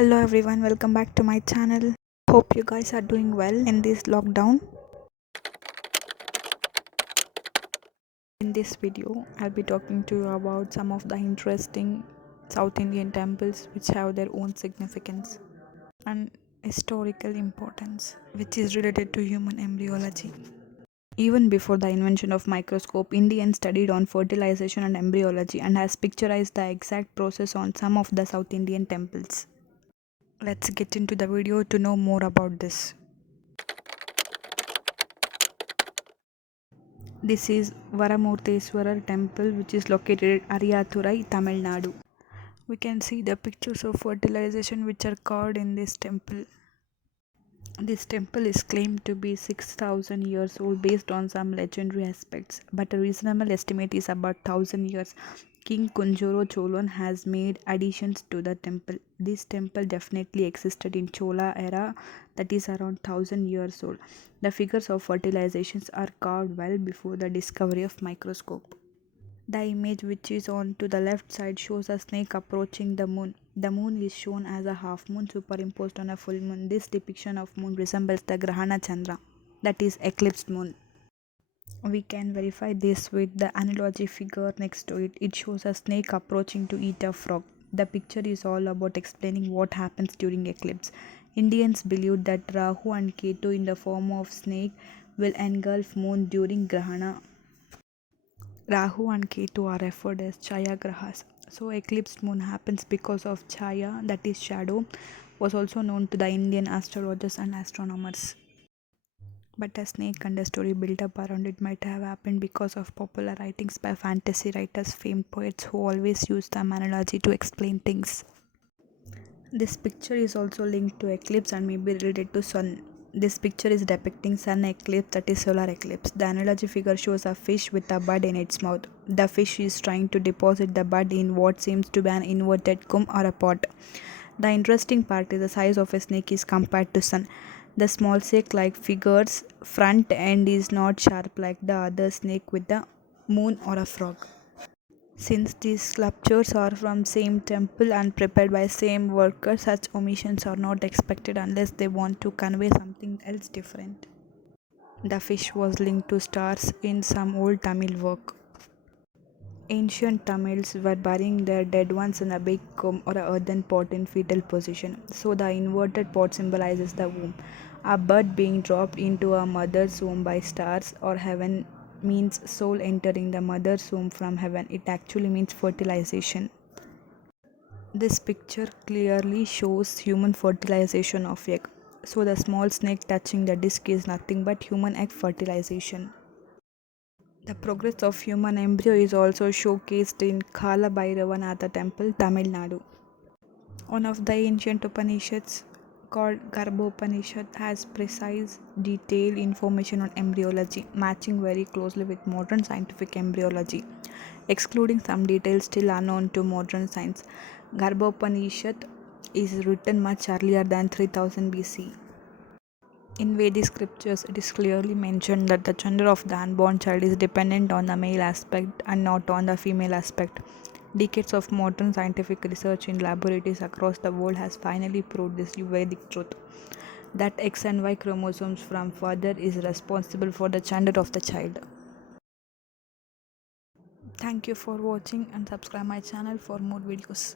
Hello everyone, welcome back to my channel. Hope you guys are doing well in this lockdown. In this video, I'll be talking to you about some of the interesting South Indian temples which have their own significance and historical importance, which is related to human embryology. Even before the invention of microscope, Indians studied on fertilization and embryology and has picturized the exact process on some of the South Indian temples. Let's get into the video to know more about this. This is Varamurtheeswarar temple which is located at Ariyathurai, Tamilnadu. We can see the pictures of fertilization which are carved in this temple. This temple is claimed to be 6,000 years old based on some legendary aspects, but a reasonable estimate is about 1,000 years. King Kunjoro Cholan has made additions to the temple. This temple definitely existed in Chola era, that is around 1,000 years old. The figures of fertilizations are carved well before the discovery of microscope. The image which is on to the left side shows a snake approaching the moon. The moon is shown as a half moon superimposed on a full moon. This depiction of moon resembles the Grahana Chandra, that is eclipsed moon. We can verify this with the analogy figure next to it. It shows a snake approaching to eat a frog. The picture is all about explaining what happens during eclipse. Indians believe that Rahu and Ketu in the form of snake will engulf moon during Grahana. Rahu and Ketu are referred as Chaya Grahas. So eclipsed moon happens because of Chaya, that is shadow, was also known to the Indian astrologers and astronomers. But a snake and a story built up around it might have happened because of popular writings by fantasy writers, famed poets who always use the analogy to explain things. This picture is also linked to eclipse and may be related to sun. This picture is depicting sun eclipse, that is solar eclipse. The analogy figure shows a fish with a bud in its mouth. The fish is trying to deposit the bud in what seems to be an inverted comb or a pot. The interesting part is the size of a snake is compared to sun. The small snake-like figure's front end is not sharp like the other snake with the moon or a frog. Since these sculptures are from same temple and prepared by same workers, such omissions are not expected unless they want to convey something else different. The fish was linked to stars in some old Tamil work. Ancient Tamils were burying their dead ones in a big comb or a earthen pot in fetal position, so the inverted pot symbolizes the womb. A bird being dropped into a mother's womb by stars or heaven means soul entering the mother's womb from heaven. It actually means fertilization. This picture clearly shows human fertilization of egg. So the small snake touching the disc is nothing but human egg fertilization. The progress of human embryo is also showcased in Kala Bhairava Natha temple, Tamil Nadu. One of the ancient Upanishads called Garbhopanishad has precise, detailed information on embryology, matching very closely with modern scientific embryology, excluding some details still unknown to modern science. Garbhopanishad is written much earlier than 3000 BC. In Vedic scriptures, it is clearly mentioned that the gender of the unborn child is dependent on the male aspect and not on the female aspect. Decades of modern scientific research in laboratories across the world has finally proved this Vedic truth, that X and Y chromosomes from father is responsible for the gender of the child. Thank you for watching and subscribe my channel for more videos.